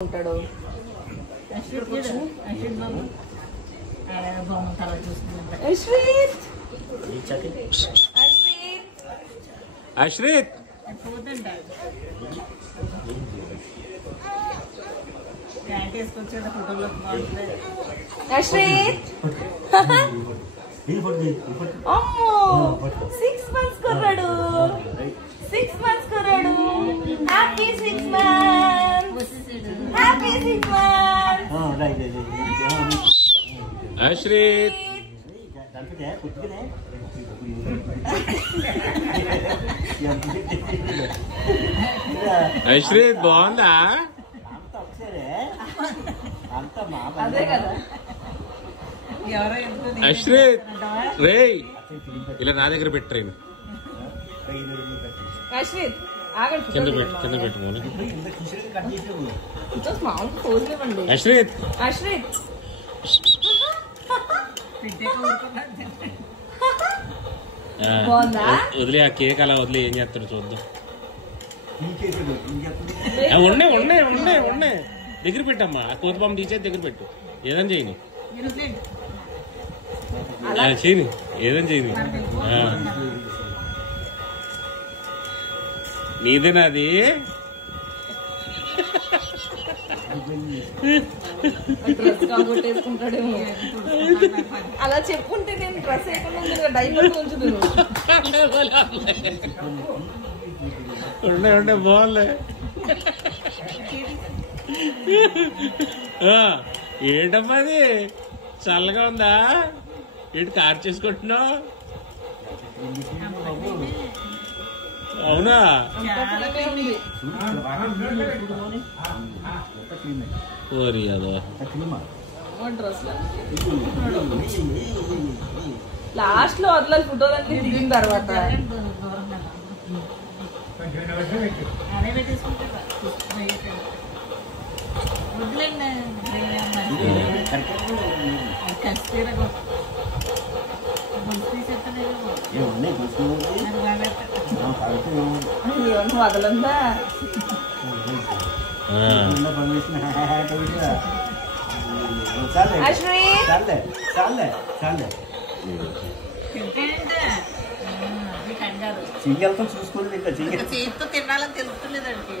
ఉంటాడు అశ్రిత్ అమ్మో 6 months కుర్రాడు 6 months కుర్రాడు happy 6 months happy 6 months Ashrith Ashrith బాగుందా అదే కదా అశ్రిత్ రేయ్ ఇలా నా దగ్గర పెట్టు ట్రైన్ అశ్రిత్ ఆగండి కింద పెట్టు మోని మామూలు ఫోన్ ఇవ్వండి అశ్రిత్ అశ్రిత్ బాగుందా వదిలే ఆ కేక్ అలా వదిలే ఏం చేస్తాడు చూద్దాం ఉన్నాయి దగ్గర పెట్టమ్మా కోతబామ్మ తీసేది దగ్గర పెట్టు ఏదని చేయని చేయని ఏదని చేయని నీదేనా అది డ్రెస్ కాబట్టేసుకుంటాడేమో అలా చెప్పుంటే నేను డ్రెస్ వేయకుండా డైపర్ ఉంచుతాను ఉండే బాగుంది ఏంటమ్మా అది చల్లగా ఉందా ఏంటి కార్ చేసుకుంటున్నావు అవునా ఓరి అదో లాస్ట్ లో వదలాలి ఫోటోలన్నీ దిగిన తర్వాత వదలందా సింగల్తో చూసుకోండి చేతితో తినాలని తెలుస్తలేదండి.